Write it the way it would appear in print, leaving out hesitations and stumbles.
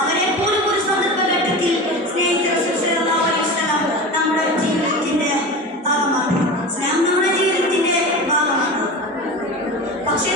അവരെ പോലും ഒരു സന്ദർഭഘട്ടത്തിൽ നമ്മുടെ ജീവിതത്തിന്റെ ഭാഗമാണ്. സ്നേഹം നമ്മുടെ ജീവിതത്തിന്റെ ഭാഗമാണ്. പക്ഷേ